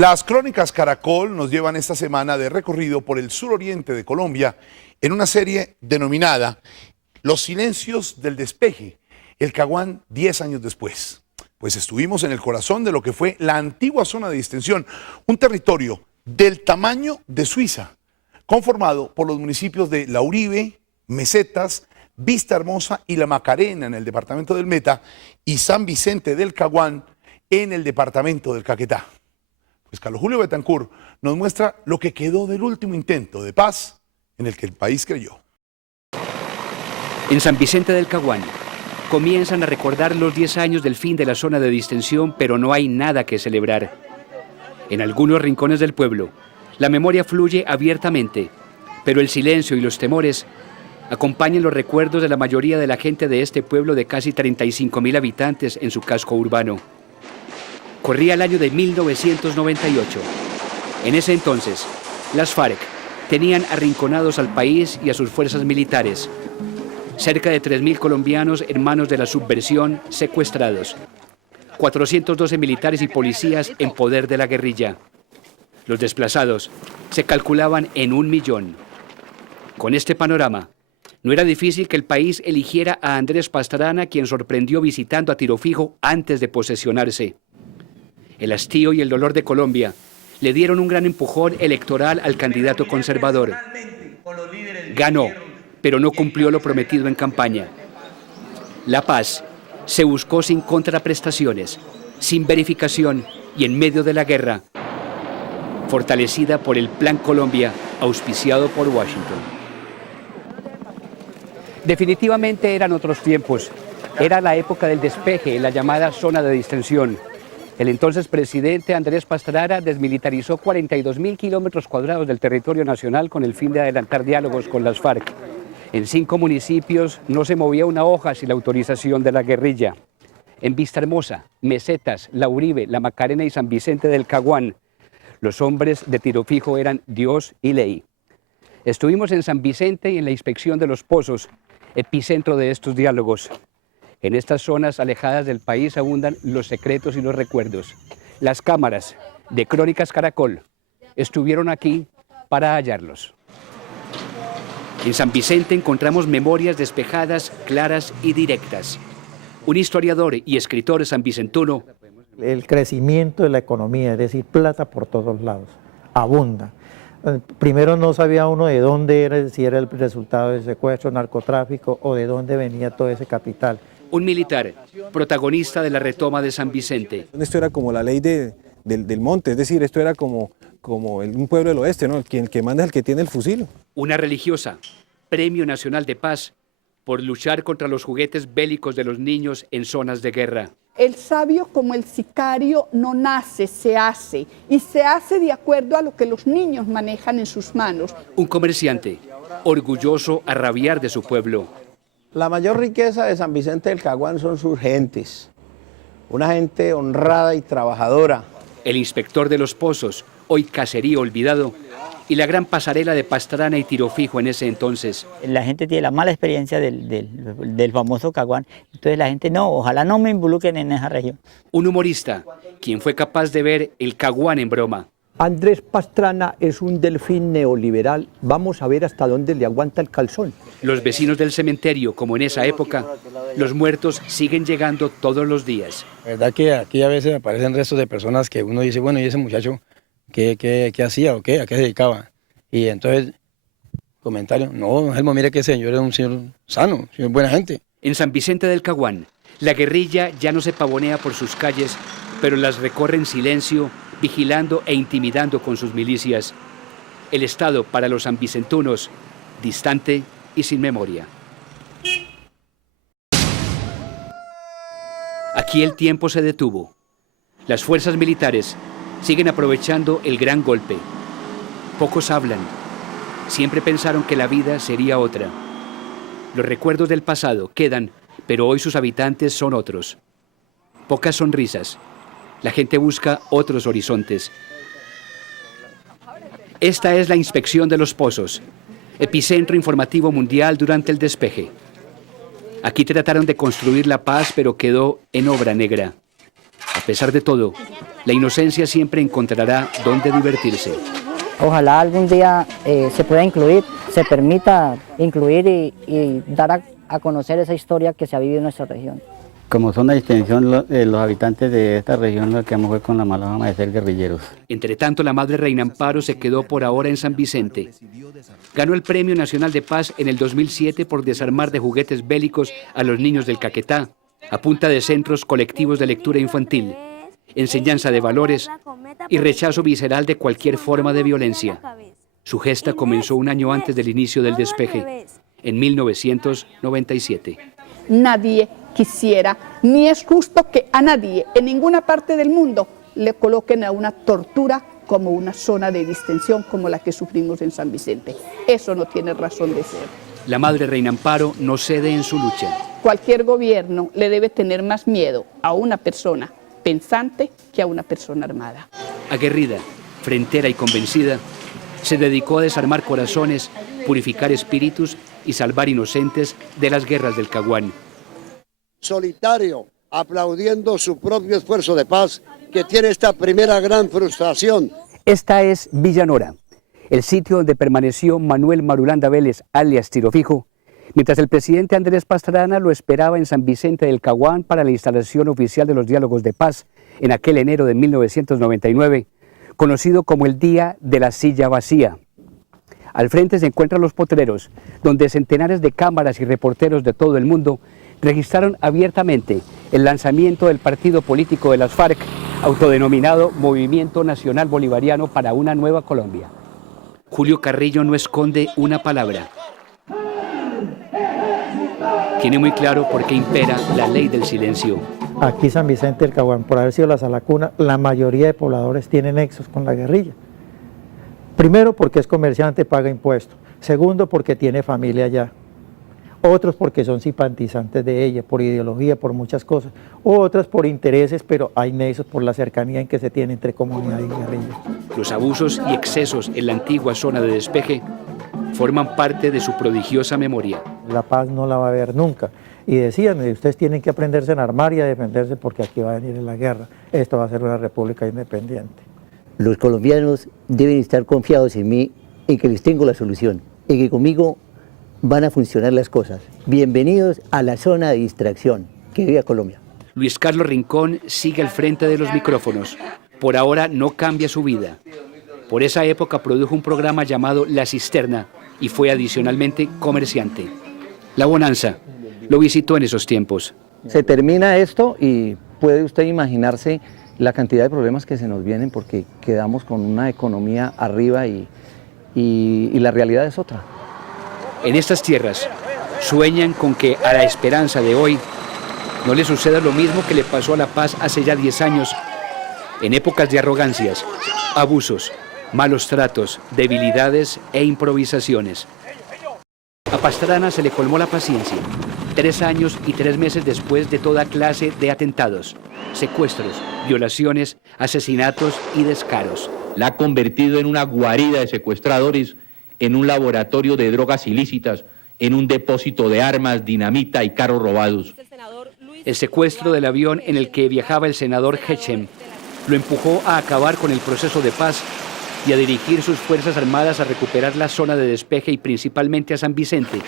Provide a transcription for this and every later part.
Las crónicas Caracol nos llevan esta semana de recorrido por el suroriente de Colombia en una serie denominada Los silencios del despeje, el Caguán 10 años después. Pues estuvimos en el corazón de lo que fue la antigua zona de distensión, un territorio del tamaño de Suiza, conformado por los municipios de La Uribe, Mesetas, Vista Hermosa y La Macarena en el departamento del Meta y San Vicente del Caguán en el departamento del Caquetá. Pues Carlos Julio Betancourt nos muestra lo que quedó del último intento de paz en el que el país creyó. En San Vicente del Caguán comienzan a recordar los 10 años del fin de la zona de distensión, pero no hay nada que celebrar. En algunos rincones del pueblo, la memoria fluye abiertamente, pero el silencio y los temores acompañan los recuerdos de la mayoría de la gente de este pueblo de casi 35.000 habitantes en su casco urbano. Corría el año de 1998. En ese entonces, las FARC tenían arrinconados al país y a sus fuerzas militares. Cerca de 3.000 colombianos en manos de la subversión secuestrados. 412 militares y policías en poder de la guerrilla. Los desplazados se calculaban en 1 millón. Con este panorama, no era difícil que el país eligiera a Andrés Pastrana, quien sorprendió visitando a tiro fijo antes de posesionarse. El hastío y el dolor de Colombia le dieron un gran empujón electoral al candidato conservador. Ganó, pero no cumplió lo prometido en campaña. La paz se buscó sin contraprestaciones, sin verificación y en medio de la guerra, fortalecida por el Plan Colombia, auspiciado por Washington. Definitivamente eran otros tiempos. Era la época del despeje en la llamada zona de distensión. El entonces presidente Andrés Pastrana desmilitarizó 42.000 kilómetros cuadrados del territorio nacional con el fin de adelantar diálogos con las FARC. En 5 municipios no se movía una hoja sin la autorización de la guerrilla. En Vista Hermosa, Mesetas, La Uribe, La Macarena y San Vicente del Caguán, los hombres de tiro fijo eran Dios y ley. Estuvimos en San Vicente y en la inspección de los pozos, epicentro de estos diálogos. En estas zonas alejadas del país abundan los secretos y los recuerdos. Las cámaras de Crónicas Caracol estuvieron aquí para hallarlos. En San Vicente encontramos memorias despejadas, claras y directas. Un historiador y escritor sanvicentuno. El crecimiento de la economía, es decir, plata por todos lados, abunda. Primero no sabía uno de dónde era, si era el resultado del secuestro, narcotráfico o de dónde venía todo ese capital. Un militar, protagonista de la retoma de San Vicente. Esto era como la ley del monte, es decir, esto era como un pueblo del oeste, ¿no? El que manda es el que tiene el fusil. Una religiosa, Premio Nacional de Paz, por luchar contra los juguetes bélicos de los niños en zonas de guerra. El sabio, como el sicario, no nace, se hace, y se hace de acuerdo a lo que los niños manejan en sus manos. Un comerciante, orgulloso a rabiar de su pueblo. La mayor riqueza de San Vicente del Caguán son sus gentes, una gente honrada y trabajadora. El inspector de los pozos, hoy caserío olvidado, y la gran pasarela de Pastrana y tiro fijo en ese entonces. La gente tiene la mala experiencia del famoso Caguán, entonces la gente no, ojalá no me involucren en esa región. Un humorista, quien fue capaz de ver el Caguán en broma. Andrés Pastrana es un delfín neoliberal, vamos a ver hasta dónde le aguanta el calzón. Los vecinos del cementerio, como en esa época, los muertos siguen llegando todos los días. La verdad que aquí a veces aparecen restos de personas que uno dice, bueno, ¿y ese muchacho qué hacía o qué? ¿A qué se dedicaba? Y entonces, comentario, no, Helmo, mire que ese señor es un señor sano, señor buena gente. En San Vicente del Caguán, la guerrilla ya no se pavonea por sus calles, pero las recorre en silencio, vigilando e intimidando con sus milicias. El Estado para los sanvicentunos, distante y sin memoria. Aquí el tiempo se detuvo. Las fuerzas militares siguen aprovechando el gran golpe. Pocos hablan. Siempre pensaron que la vida sería otra. Los recuerdos del pasado quedan, pero hoy sus habitantes son otros. Pocas sonrisas. La gente busca otros horizontes. Esta es la inspección de los pozos, epicentro informativo mundial durante el despeje. Aquí trataron de construir la paz, pero quedó en obra negra. A pesar de todo, la inocencia siempre encontrará dónde divertirse. Ojalá algún día se pueda incluir, se permita incluir y dar a conocer esa historia que se ha vivido en nuestra región. Como zona de extensión, los habitantes de esta región lo que hemos fue con la mala fama de ser guerrilleros. Entre tanto, la madre Reina Amparo se quedó por ahora en San Vicente. Ganó el Premio Nacional de Paz en el 2007 por desarmar de juguetes bélicos a los niños del Caquetá, a punta de centros colectivos de lectura infantil, enseñanza de valores y rechazo visceral de cualquier forma de violencia. Su gesta comenzó un año antes del inicio del despeje, en 1997. Nadie quisiera, ni es justo que a nadie en ninguna parte del mundo le coloquen a una tortura como una zona de distensión como la que sufrimos en San Vicente. Eso no tiene razón de ser. La madre Reina Amparo no cede en su lucha. Cualquier gobierno le debe tener más miedo a una persona pensante que a una persona armada. Aguerrida, frentera y convencida, se dedicó a desarmar corazones, purificar espíritus y salvar inocentes de las guerras del Caguán. Solitario, aplaudiendo su propio esfuerzo de paz, que tiene esta primera gran frustración. Esta es Villanora, el sitio donde permaneció Manuel Marulanda Vélez, alias Tirofijo, mientras el presidente Andrés Pastrana lo esperaba en San Vicente del Caguán para la instalación oficial de los diálogos de paz en aquel enero de 1999, conocido como el Día de la Silla Vacía. Al frente se encuentran los potreros, donde centenares de cámaras y reporteros de todo el mundo registraron abiertamente el lanzamiento del partido político de las FARC, autodenominado Movimiento Nacional Bolivariano para una Nueva Colombia. Julio Carrillo no esconde una palabra. Tiene muy claro por qué impera la ley del silencio. Aquí San Vicente del Caguán, por haber sido la sala cuna, la mayoría de pobladores tienen nexos con la guerrilla. Primero porque es comerciante, paga impuestos. Segundo porque tiene familia allá. Otros porque son simpatizantes de ella, por ideología, por muchas cosas. Otros por intereses, pero hay nexos por la cercanía en que se tiene entre comunidad y guerrilla. Los abusos y excesos en la antigua zona de despeje forman parte de su prodigiosa memoria. La paz no la va a haber nunca. Y decían, ustedes tienen que aprenderse a armar y a defenderse porque aquí va a venir la guerra. Esto va a ser una república independiente. Los colombianos deben estar confiados en mí, en que les tengo la solución, en que conmigo van a funcionar las cosas. Bienvenidos a la zona de distracción. Que viva Colombia. Luis Carlos Rincón sigue al frente de los micrófonos. Por ahora no cambia su vida. Por esa época produjo un programa llamado La Cisterna y fue adicionalmente comerciante. La Bonanza lo visitó en esos tiempos. Se termina esto y puede usted imaginarse la cantidad de problemas que se nos vienen porque quedamos con una economía arriba y la realidad es otra. En estas tierras sueñan con que a la esperanza de hoy no le suceda lo mismo que le pasó a La Paz hace ya 10 años, en épocas de arrogancias, abusos, malos tratos, debilidades e improvisaciones. A Pastrana se le colmó la paciencia, 3 años y 3 meses después de toda clase de atentados, secuestros, violaciones, asesinatos y descaros. La ha convertido en una guarida de secuestradores, en un laboratorio de drogas ilícitas, en un depósito de armas, dinamita y carros robados. El secuestro del avión en el que viajaba el senador Hechem lo empujó a acabar con el proceso de paz y a dirigir sus fuerzas armadas a recuperar la zona de despeje y principalmente a San Vicente,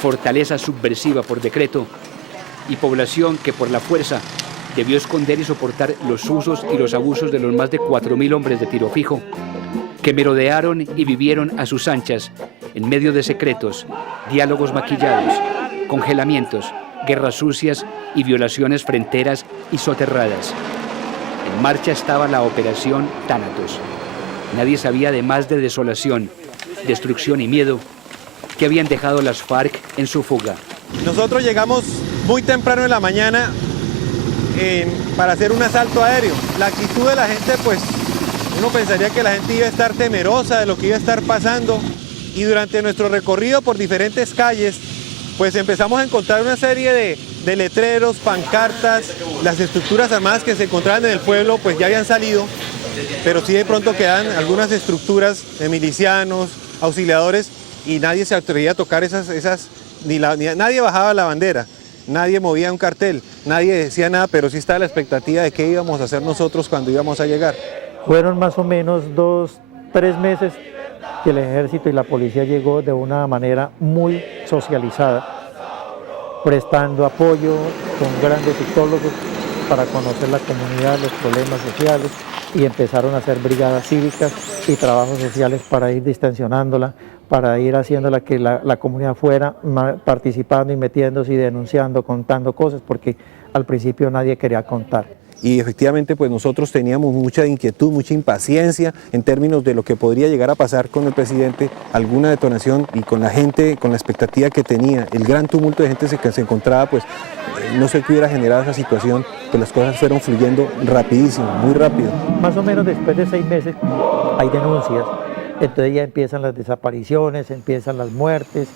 fortaleza subversiva por decreto y población que por la fuerza debió esconder y soportar los usos y los abusos de los más de 4.000 hombres de tiro fijo, que merodearon y vivieron a sus anchas en medio de secretos, diálogos maquillados, congelamientos, guerras sucias y violaciones fronteras y soterradas. En marcha estaba la operación Tánatos. Nadie sabía de más de desolación, destrucción y miedo que habían dejado las FARC en su fuga. Nosotros llegamos muy temprano en la mañana para hacer un asalto aéreo. La actitud de la gente, pues, uno pensaría que la gente iba a estar temerosa de lo que iba a estar pasando, y durante nuestro recorrido por diferentes calles, pues empezamos a encontrar una serie de letreros, pancartas. Las estructuras armadas que se encontraban en el pueblo pues ya habían salido, pero sí de pronto quedan algunas estructuras de milicianos, auxiliadores, y nadie se atrevía a tocar nadie bajaba la bandera. nadie movía un cartel, nadie decía nada, pero sí estaba la expectativa de qué íbamos a hacer nosotros cuando íbamos a llegar. Fueron más o menos 2-3 meses que el ejército y la policía llegó de una manera muy socializada, prestando apoyo con grandes psicólogos para conocer la comunidad, los problemas sociales, y empezaron a hacer brigadas cívicas y trabajos sociales para ir distensionándola, para ir haciéndola que la comunidad fuera participando y metiéndose y denunciando, contando cosas, porque al principio nadie quería contar. Y efectivamente pues nosotros teníamos mucha inquietud, mucha impaciencia en términos de lo que podría llegar a pasar con el presidente, alguna detonación, y con la gente, con la expectativa que tenía, el gran tumulto de gente que se encontraba, pues no sé qué hubiera generado esa situación, que las cosas fueron fluyendo rapidísimo, muy rápido. Más o menos después de 6 meses hay denuncias, entonces ya empiezan las desapariciones, empiezan las muertes,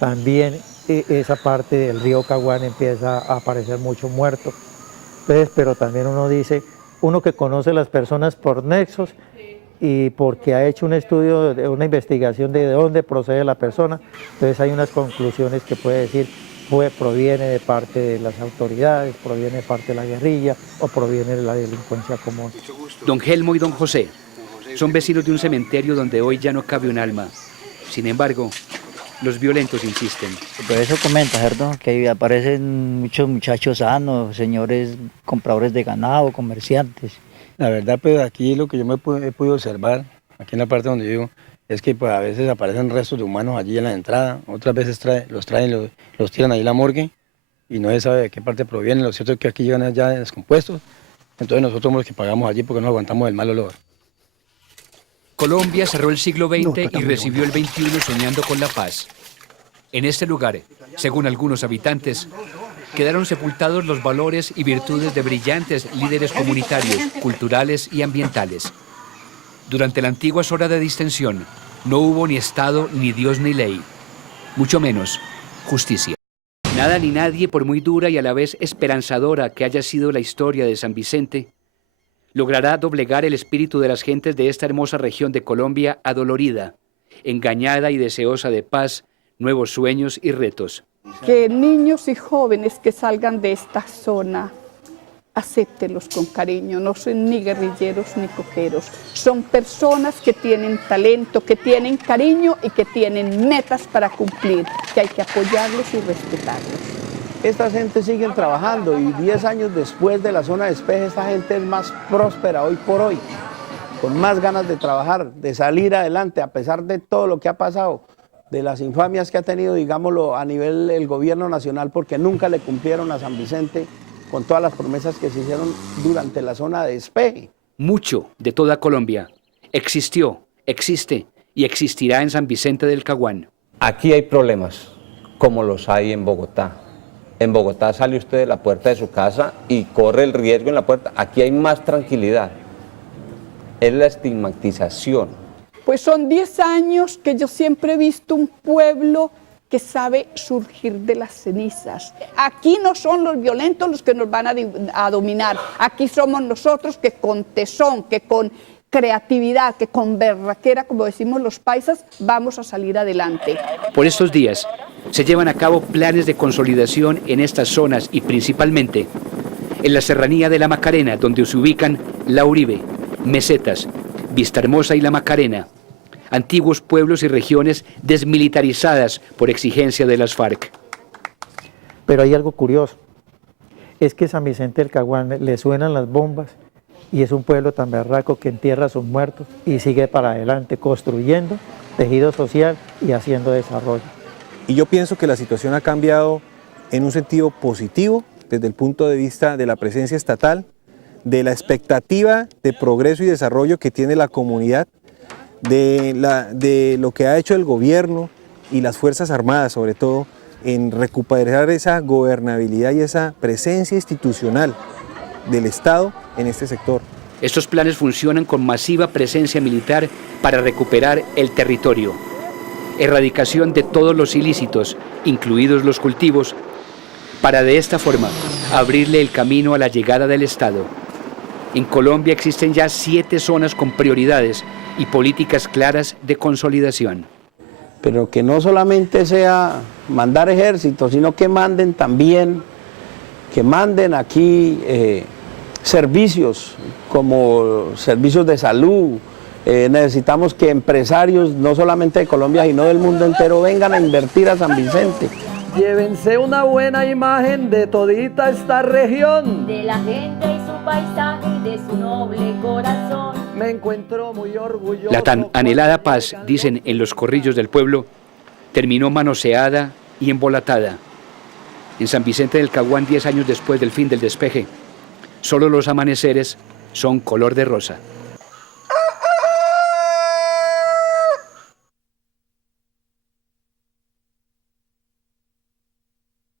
también esa parte del río Caguán empieza a aparecer mucho muerto. Entonces, pero también uno dice, uno que conoce a las personas por nexos y porque ha hecho un estudio, una investigación de dónde procede la persona, entonces hay unas conclusiones que puede decir, proviene de parte de las autoridades, proviene de parte de la guerrilla o proviene de la delincuencia común. Don Gelmo y don José son vecinos de un cementerio donde hoy ya no cabe un alma. Sin embargo, los violentos insisten. Por eso comenta, ¿cierto? Que aparecen muchos muchachos sanos, señores compradores de ganado, comerciantes. La verdad, pues aquí lo que yo he podido observar, aquí en la parte donde vivo, es que pues, a veces aparecen restos de humanos allí en la entrada, otras veces los tiran ahí en la morgue y no se sabe de qué parte provienen. Lo cierto es que aquí llegan ya descompuestos, entonces nosotros somos los que pagamos allí porque no aguantamos el mal olor. Colombia cerró el siglo XX y recibió el XXI soñando con la paz. En este lugar, según algunos habitantes, quedaron sepultados los valores y virtudes de brillantes líderes comunitarios, culturales y ambientales. Durante la antigua zona de distensión, no hubo ni Estado, ni Dios, ni ley, mucho menos justicia. Nada ni nadie, por muy dura y a la vez esperanzadora que haya sido la historia de San Vicente, logrará doblegar el espíritu de las gentes de esta hermosa región de Colombia adolorida, engañada y deseosa de paz, nuevos sueños y retos. Que niños y jóvenes que salgan de esta zona, acéptenlos con cariño, no son ni guerrilleros ni cojeros, son personas que tienen talento, que tienen cariño y que tienen metas para cumplir, que hay que apoyarlos y respetarlos. Esta gente sigue trabajando y 10 años después de la zona de despeje, esta gente es más próspera hoy por hoy, con más ganas de trabajar, de salir adelante, a pesar de todo lo que ha pasado, de las infamias que ha tenido, digámoslo, a nivel del gobierno nacional, porque nunca le cumplieron a San Vicente con todas las promesas que se hicieron durante la zona de despeje. Mucho de toda Colombia existió, existe y existirá en San Vicente del Caguán. Aquí hay problemas, como los hay en Bogotá. En Bogotá sale usted de la puerta de su casa y corre el riesgo en la puerta. Aquí hay más tranquilidad. Es la estigmatización. Pues son 10 años que yo siempre he visto un pueblo que sabe surgir de las cenizas. Aquí no son los violentos los que nos van a dominar. Aquí somos nosotros que con tesón, que con creatividad, que con berraquera, como decimos los paisas, vamos a salir adelante. Por estos días se llevan a cabo planes de consolidación en estas zonas y principalmente en la serranía de la Macarena, donde se ubican La Uribe, Mesetas, Vistahermosa y La Macarena, antiguos pueblos y regiones desmilitarizadas por exigencia de las FARC. Pero hay algo curioso, es que San Vicente del Caguán le suenan las bombas y es un pueblo tan berraco que entierra a sus muertos y sigue para adelante construyendo tejido social y haciendo desarrollo. Y yo pienso que la situación ha cambiado en un sentido positivo desde el punto de vista de la presencia estatal, de la expectativa de progreso y desarrollo que tiene la comunidad, de lo que ha hecho el gobierno y las Fuerzas Armadas, sobre todo, en recuperar esa gobernabilidad y esa presencia institucional del Estado en este sector. Estos planes funcionan con masiva presencia militar para recuperar el territorio. Erradicación de todos los ilícitos, incluidos los cultivos, para de esta forma abrirle el camino a la llegada del Estado. En Colombia existen ya 7 zonas con prioridades y políticas claras de consolidación. Pero que no solamente sea mandar ejércitos, sino que manden también que manden aquí servicios como servicios de salud. Necesitamos que empresarios, no solamente de Colombia, sino del mundo entero, vengan a invertir a San Vicente. Llévense una buena imagen de todita esta región, de la gente y su paisaje y de su noble corazón. Me encuentro muy orgulloso. La tan anhelada paz, dicen en los corrillos del pueblo, terminó manoseada y embolatada. En San Vicente del Caguán, 10 años después del fin del despeje, solo los amaneceres son color de rosa.